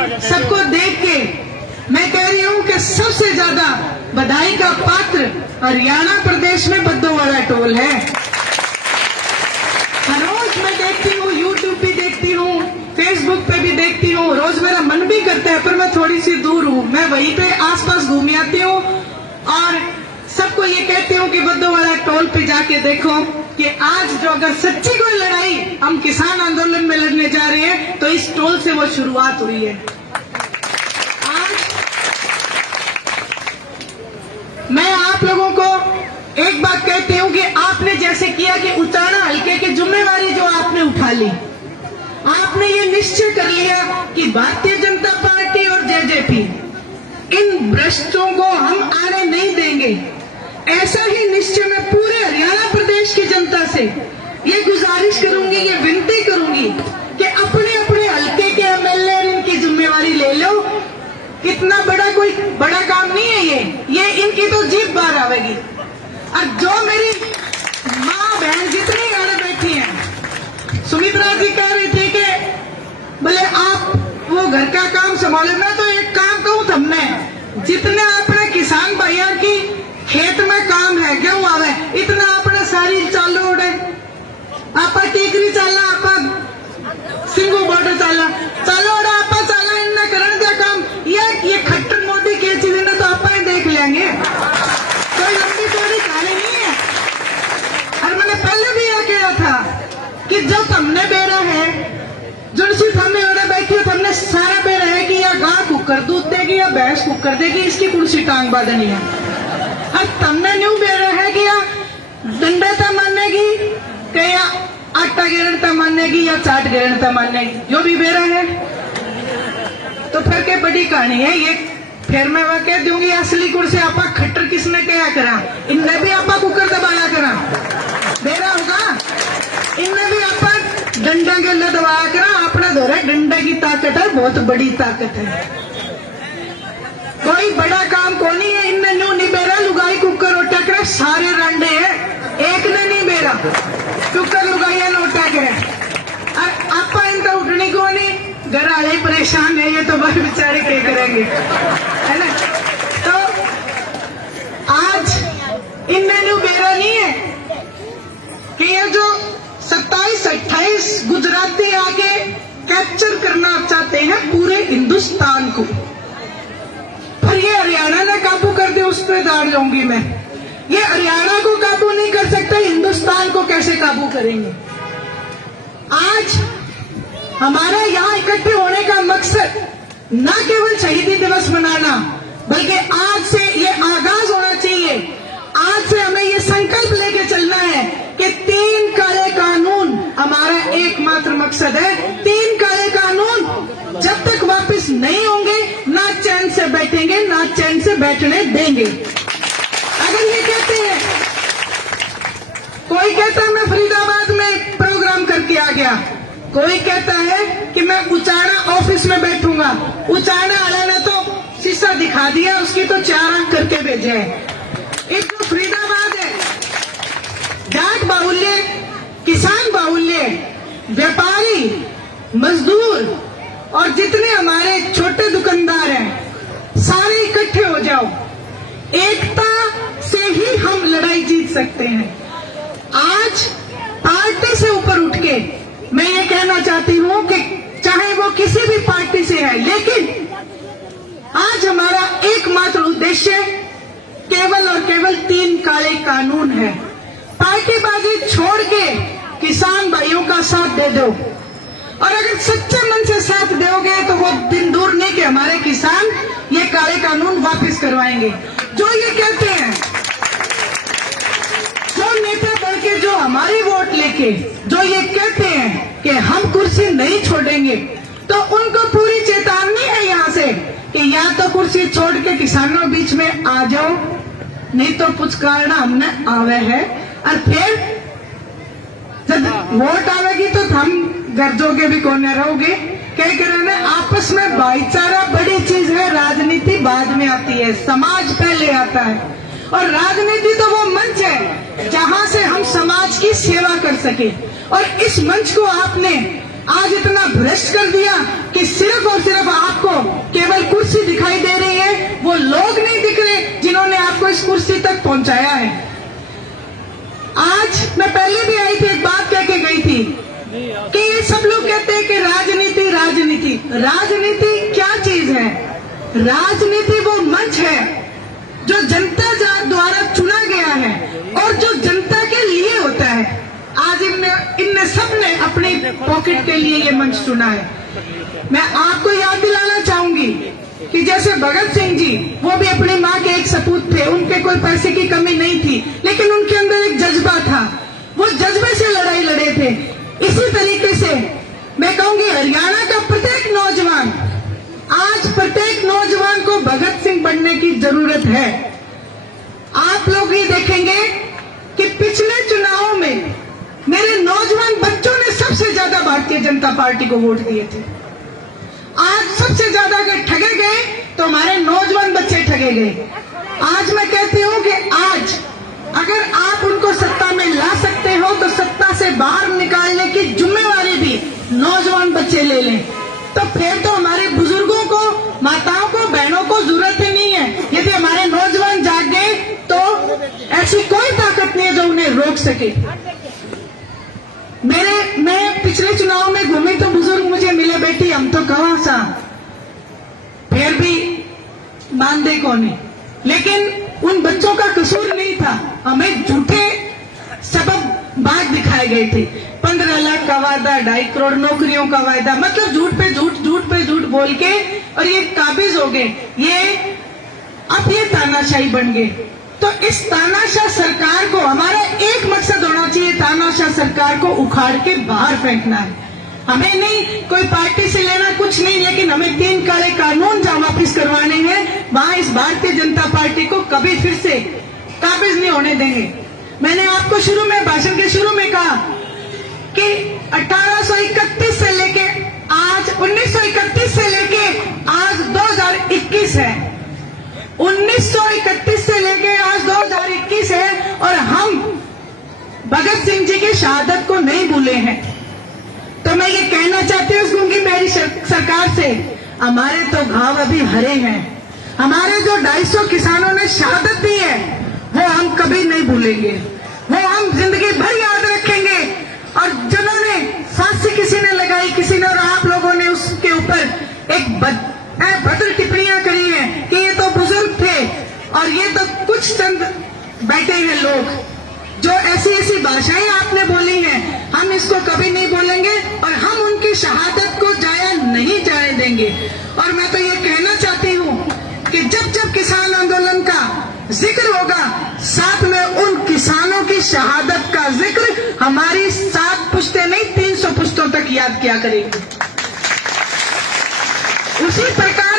सबको देख के मैं कह रही हूँ कि सबसे ज्यादा बधाई का पात्र हरियाणा प्रदेश में बद्दोवाड़ा टोल है। हर रोज मैं देखती हूँ, यूट्यूब भी देखती हूँ, फेसबुक पे भी देखती हूँ, रोज मेरा मन भी करता है, पर मैं थोड़ी सी दूर हूँ, मैं वहीं पे आसपास घूम आती हूँ और सबको ये कहती हूँ कि बद्दोवाड़ा टोल पे जाके देखो कि आज जो अगर सच्ची कोई लड़ाई हम किसान आंदोलन में लड़ने जा रहे हैं तो इस टोल से वो शुरुआत हुई है। आज मैं आप लोगों को एक बात कहती हूँ कि आपने जैसे किया कि उचाना हल्के की जिम्मेवारी जो आपने उठा ली, आपने ये निश्चय कर लिया कि भारतीय जनता पार्टी और जेजेपी इन भ्रष्टों को हम आने नहीं देंगे। ऐसा ही निश्चय मैं पूरे हरियाणा प्रदेश की जनता से ये गुजारिश करूंगी, ये विनती करूंगी कि अपने अपने हल्के के एमएलए इनकी जिम्मेवारी ले लो। कितना बड़ा कोई बड़ा काम नहीं है ये इनकी तो जीभ बाहर आवेगी। और जो मेरी माँ बहन जितनी यहाँ बैठी हैं, सुमित्रा जी कह रही थी कि बोले आप वो घर का काम संभाले, मैं तो एक काम कहूँ तुमने, जितने अपने किसान भाइयों की खेत में काम है, गेहूं आवे, इतना अपने सारी चालू उड़े, आपा टीकरी चाला, आपा सिंगू बॉर्डर चाला उड़ा, आपा चाला इनने करण दिया काम। ये खट्टर मोदी के चीज ने तो आपा ही देख लेंगे, कोई लंबी चौड़ी कहानी नहीं है। और मैंने पहले भी यह कहा था कि जो तुमने बेरा है, जो सिर्फ हमें उड़े बैठी हो, तुमने सारा बेरा है कि या गाय कुकर दूध देगी या भैंस कुकर देगी, इसकी कुर्सी टांग बांधनी है। और तुमने न्यू बेरा है कि या दंडता मानेगी कि या आटा गिरणता मानेगी या चाट गिरणता मानेगी, जो भी बेरा है। तो फिर क्या बड़ी कहानी है ये, फिर मैं वह कह दूंगी असली कुर्सी आपा खट्टर किसने क्या करा, इनने भी आपा कुकर दबाया करा, बेरा होगा इनने भी आपा डंडा के लिए दबाया करा। अपने दौरे डंडे की ताकत है, बहुत बड़ी ताकत है, कोई बड़ा काम को नहीं है। इनने न्यू नहीं बेरा, लुगाई कुकर उठा करे, सारे रांडे हैं, एक ने नहीं बेरा, कुकर लुगाइया ने उठा करे। और आपा इनका उठने को नहीं, घर वाले परेशान है, ये तो भाई बेचारे क्या करेंगे, है ना। तो आज इनने न्यू बेरा नहीं है कि ये जो 27-28 गुजराती आके कैप्चर करना चाहते हैं पूरे हिंदुस्तान को, पर ये हरियाणा ने काबू कर दिया, उस पर दाड़ जाऊंगी मैं। ये हरियाणा को काबू नहीं कर सकते, हिंदुस्तान को कैसे काबू करेंगे। आज हमारा यहाँ इकट्ठे होने का मकसद न केवल शहीदी दिवस मनाना, बल्कि आज से ये आगाज होना चाहिए। आज से हमें ये संकल्प लेके चलना है कि 3 काले कानून हमारा एकमात्र मकसद है। 3 काले कानून जब तक वापस नहीं होंगे, ना चैन से बैठेंगे, ना चैन से बैठने देंगे। अगर ये कहते हैं, कोई कहता है मैं फरीदाबाद में प्रोग्राम करके आ गया, कोई कहता है कि मैं उचाना ऑफिस में बैठूंगा, उचाना वाले ने तो शीशा दिखा दिया, उसकी तो 4 अंक करके भेजे हैं। एक तो फरीदाबाद है, जाट बाहुल्य, किसान बाहुल्य, व्यापारी, मजदूर और जितने हमारे छोटे दुकानदार हैं, सारे इकट्ठे हो जाओ। एकता से ही हम लड़ाई जीत सकते हैं। आज पार्टी से ऊपर उठ के मैं ये कहना चाहती हूँ कि चाहे वो किसी भी पार्टी से है, लेकिन आज हमारा एकमात्र उद्देश्य केवल और केवल 3 काले कानून है। पार्टीबाजी छोड़ के किसान भाइयों का साथ दे दो, और अगर सच्चे मन से साथ दोगे तो वो दिन दूर नहीं कि हमारे किसान ये काले कानून वापस करवाएंगे। जो ये कहते हैं, जो नेता बढ़ के जो हमारी वोट लेके जो ये कहते हैं कि हम कुर्सी नहीं छोड़ेंगे, तो उनको पूरी चेतावनी है यहाँ से कि या तो कुर्सी छोड़ के किसानों बीच में आ जाओ, नहीं तो पुचकारना हमने आवे है। और फिर जब वोट आवेगी तो हम गर्जोगे भी कोने रहोगे। क्या करेंगे, आपस में भाईचारा बड़ी चीज है, राजनीति बाद में आती है, समाज पहले आता है। और राजनीति तो वो मंच है जहां से हम समाज की सेवा कर सके, और इस मंच को आपने आज इतना भ्रष्ट कर दिया कि सिर्फ और सिर्फ आपको केवल कुर्सी दिखाई दे रही है, वो लोग नहीं दिख रहे जिन्होंने आपको इस कुर्सी तक पहुंचाया है। आज मैं पहले भी आई थी, एक बात कह के गई थी कि ये सब लोग कहते हैं कि राजनीति राजनीति राजनीति क्या चीज है? राजनीति वो मंच है जो जनता द्वारा चुना गया है और जो जनता के लिए होता है। आज इनने सब ने अपने पॉकेट के लिए ये मंच चुना है। मैं आपको याद दिलाना चाहूंगी कि जैसे भगत सिंह जी, वो भी अपनी माँ के एक सपूत थे, उनके कोई पैसे की कमी नहीं थी, लेकिन उनके अंदर एक जज्बा था, वो जज्बे से लड़ाई लड़े थे। इसी तरीके से मैं कहूंगी हरियाणा का प्रत्येक नौजवान, आज प्रत्येक नौजवान को भगत सिंह बनने की जरूरत है। आप लोग ये देखेंगे कि पिछले चुनावों में मेरे नौजवान बच्चों ने सबसे ज्यादा भारतीय जनता पार्टी को वोट दिए थे। आज सबसे ज्यादा अगर ठगे गए तो हमारे नौजवान बच्चे ठगे गए। आज मैं कहती हूं कि आज अगर आप उनको सत्ता में ला सकते हो तो सत्ता से बाहर निकालने की जिम्मेवारी भी नौजवान बच्चे ले लें। तो फिर तो हमारे बुजुर्गों को, माताओं को, बहनों को जरूरत ही नहीं है। यदि हमारे नौजवान जाग गए तो ऐसी कोई ताकत नहीं है जो उन्हें रोक सके। मैं पिछले चुनाव में घूमी तो बुजुर्ग मुझे मिले, बेटी हम तो कहाँ सा, फिर भी मानते कौन है। लेकिन उन बच्चों का कसूर नहीं था, हमें झूठे सबब बात दिखाए गए थे। 15 लाख का वादा, 2.5 करोड़ नौकरियों का वादा, मतलब झूठ पे झूठ, झूठ पे झूठ बोल के और ये काबिज हो गए। अब ये तानाशाही बन गए। तो इस तानाशाह सरकार को हमारा एक मकसद होना चाहिए, तानाशाह सरकार को उखाड़ के बाहर फेंकना है। हमें नहीं कोई पार्टी से लेना कुछ नहीं, लेकिन हमें 3 काले कानून जहां वापिस करवाने हैं, वहां इस भारतीय जनता पार्टी को कभी फिर से काबिज नहीं होने देंगे। मैंने आपको शुरू में, भाषण के शुरू में कहा कि 1831 से लेके आज 1931 से लेके आज 2021 है, 1931 से लेके आज 2021 है और हम भगत सिंह जी की शहादत को नहीं भूले हैं। तो मैं ये कहना चाहती हूँ गूंगी मेरी सरकार से, हमारे तो घाव अभी हरे हैं। हमारे जो 250 किसानों ने शहादत दी है वो हम कभी नहीं भूलेंगे, वो हम जिंदगी भर याद रखेंगे। और जिन्होंने फांसी किसी ने लगाई, किसी ने, और आप लोगों ने उसके ऊपर एक भद्र टिप्पणियां करी हैं कि ये तो बुजुर्ग थे और ये तो कुछ चंद बैठे हैं लोग, जो ऐसी ऐसी भाषाएं आपने बोली हैं, हम इसको कभी नहीं बोलेंगे और हम उनकी शहादत को जाया नहीं जाने देंगे। और मैं तो ये कहना चाहती हूँ कि जब जब किसान आंदोलन का जिक्र होगा, साथ में उन किसानों की शहादत का जिक्र हमारी 7 पुश्तें नहीं 300 पुश्तों तक याद किया करेगी। उसी प्रकार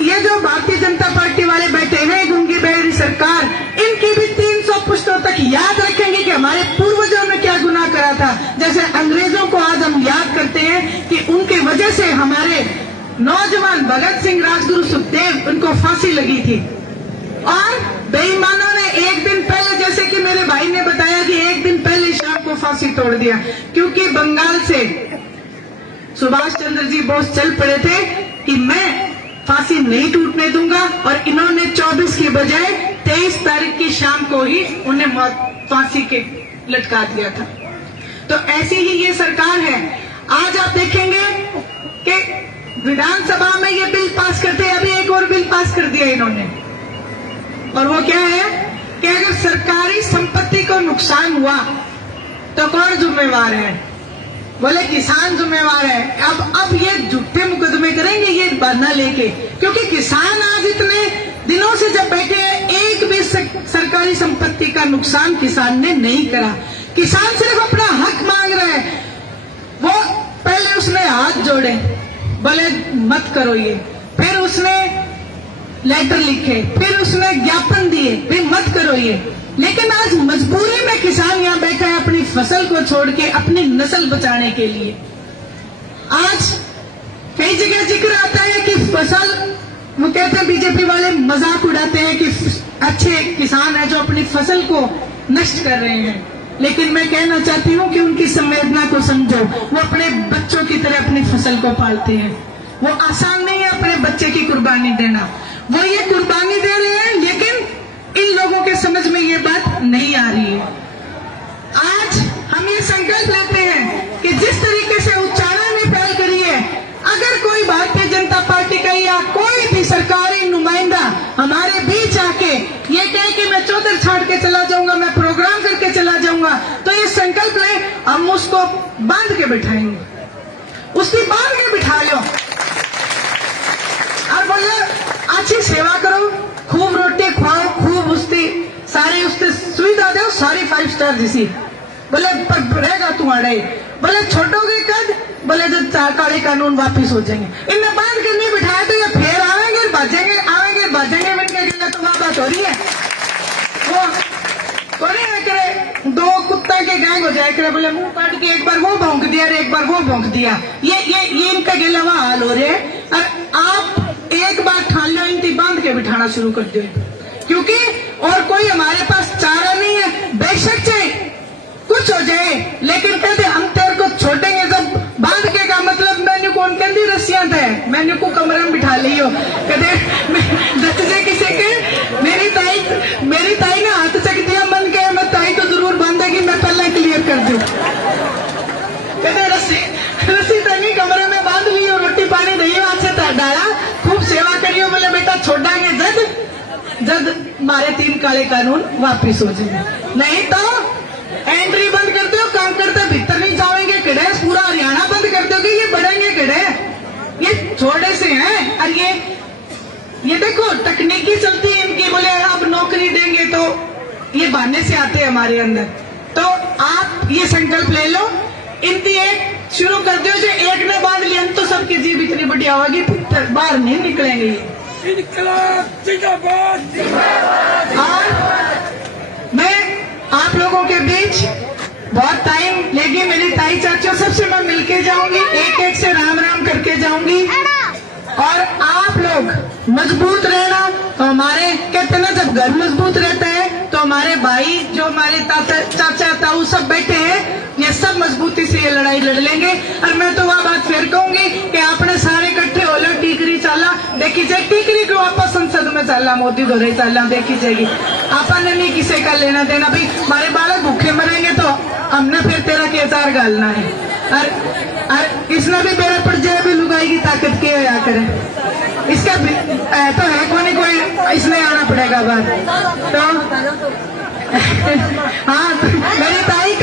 ये जो भारतीय जनता पार्टी वाले बैठे हैं, गूंगी बहरी सरकार, इनकी भी 300 पुश्तों तक याद रखेंगे कि हमारे पूर्वजों ने क्या गुनाह करा था। जैसे अंग्रेजों को आज हम याद करते हैं कि उनके वजह से हमारे नौजवान भगत सिंह, राजगुरु सुखदेव, उनको फांसी लगी थी। और बेईमानों ने एक दिन पहले, जैसे कि मेरे भाई ने बताया कि एक दिन पहले शाम को फांसी तोड़ दिया, क्योंकि बंगाल से सुभाष चंद्र जी बोस चल पड़े थे कि मैं फांसी नहीं टूटने दूंगा, और इन्होंने 24 की बजाय 23 तारीख की शाम को ही उन्हें फांसी के लटका दिया था। तो ऐसी ही ये सरकार है। आज आप देखेंगे कि विधानसभा में ये बिल पास करते हैं, अभी एक और बिल पास कर दिया इन्होंने, और वो क्या है कि अगर सरकारी संपत्ति को नुकसान हुआ तो कौन जिम्मेवार है? बोले किसान जिम्मेवार है। अब ये झूठे मुकदमे करेंगे ये बहाना लेके, क्योंकि किसान आज इतने दिनों से जब बैठे हैं, एक भी सरकारी संपत्ति का नुकसान किसान ने नहीं करा। किसान सिर्फ अपना हक मांग रहा है। वो पहले उसने हाथ जोड़े, बोले मत करो ये, फिर उसने लेटर लिखे, फिर उसने ज्ञापन दिए, फिर मत करो ये। लेकिन आज मजबूरी में किसान यहाँ बैठा है अपनी फसल को छोड़ के, अपनी नस्ल बचाने के लिए। आज कई जगह जिक्र आता है कि फसल, वो कहते हैं बीजेपी वाले मजाक उड़ाते हैं कि अच्छे किसान है जो अपनी फसल को नष्ट कर रहे हैं, लेकिन मैं कहना चाहती हूँ कि उनकी संवेदना को समझो। वो अपने बच्चों की नस्ल को पालते हैं। वो आसान नहीं है अपने बच्चे की कुर्बानी देना। वो ये कुर्बानी दे रहे हैं, लेकिन इन लोगों के समझ में ये बात नहीं आ रही है। आज हम ये संकल्प लेते हैं कि जिस तरीके से उच्चारण में पहल करी है, अगर कोई भारतीय जनता पार्टी का या कोई भी सरकारी नुमाइंदा हमारे बीच आके ये कहे कि मैं चौधर छाड़ के चला जाऊंगा, मैं प्रोग्राम करके चला जाऊंगा, तो ये संकल्प ले हम उसको बांध के बिठाएंगे, उसकी बांध के बिठा लो और बोले अच्छी सेवा करो, खूब रोटी खुआओ, खूब उसकी सारी उसकी सुविधा दो, सारी 5 स्टार जैसी। बोले पर रहेगा तुम्हारे, बोले छोटोगे कद, बोले जब काले कानून वापिस हो जाएंगे। इनने बांध के नहीं बिठाया तो ये फिर आवेंगे भाजेंगे, आवेंगे भाजेंगे, इनके गिले तो वहां बात हो रही है। वो कोने करे 2 कुत्ता के गैंग हो जाए करे, बोले मुंह काट के एक बार वो भौंक दिया और एक बार वो भौंक दिया, ये इनका गिला वहां हाल हो रहे हैं। और आप एक बार ठान लो, इनकी बांध के बिठाना शुरू कर दो, क्योंकि और कोई हमारे पास चारा नहीं है। बेशक चाहे कुछ हो जाए, लेकिन कहते हम तेरे को छोड़ेंगे जब बांध के का मतलब मैंने कौन कहती रस्सियां थे, मैंने को कमरे में बिठा लियो, कहते दस किसी के मेरी ताई ने हाथ चक दिया, मन के मैं ताई तो जरूर बांधेगी, मैं पहले क्लियर कर दूं। कहते रस्सी तनी कमरे में बांध लियो, रोटी पानी दही हाथ से डाला, खूब सेवा करियो, बोले बेटा छोड़ांगे जब हमारे 3 काले कानून वापिस हो जाए, नहीं तो एंट्री बंद कर दो, काम करते भीतर नहीं जाएंगे किड़े, पूरा हरियाणा बंद कर दोगे, ये बढ़ेंगे किड़े, ये छोटे से हैं। और ये देखो तकनीकी चलती है इनकी, बोले अब नौकरी देंगे, तो ये बहाने से आते हैं हमारे अंदर। तो आप ये संकल्प ले लो, इनकी एक शुरू कर दो, जो एक ने बांध लिया तो सबकी जीभ इतनी बढ़िया होगी, बाहर नहीं निकलेंगे। और मैं आप लोगों के बीच बहुत टाइम लेगी, मेरी ताई चाचियों सबसे मैं मिलके जाऊंगी, एक एक से राम राम करके जाऊंगी। और आप लोग मजबूत रहना, तो हमारे कहते ना जब घर मजबूत रहता है तो हमारे भाई जो हमारे चाचा ताऊ सब बैठे हैं, ये सब मजबूती से ये लड़ाई लड़ लेंगे। और मैं तो वह बात फिर कहूंगी कि आपने सारे इकट्ठे हो लो, टीकरी चाला देखी जाए, टीकरी को वापस संसद में चाला, मोदी दौरे चाला देखी जाएगी। आपन ने नहीं किसी का लेना देना, भाई हमारे बालक भूखे मरेंगे तो हमने फिर तेरा केचार गालना है। और इसने भी बेरा पड़ जाए, भी लुगाई की ताकत के या करे, इसका तो है कोई इसमें आना पड़ेगा बात। तो हाँ मेरी ताई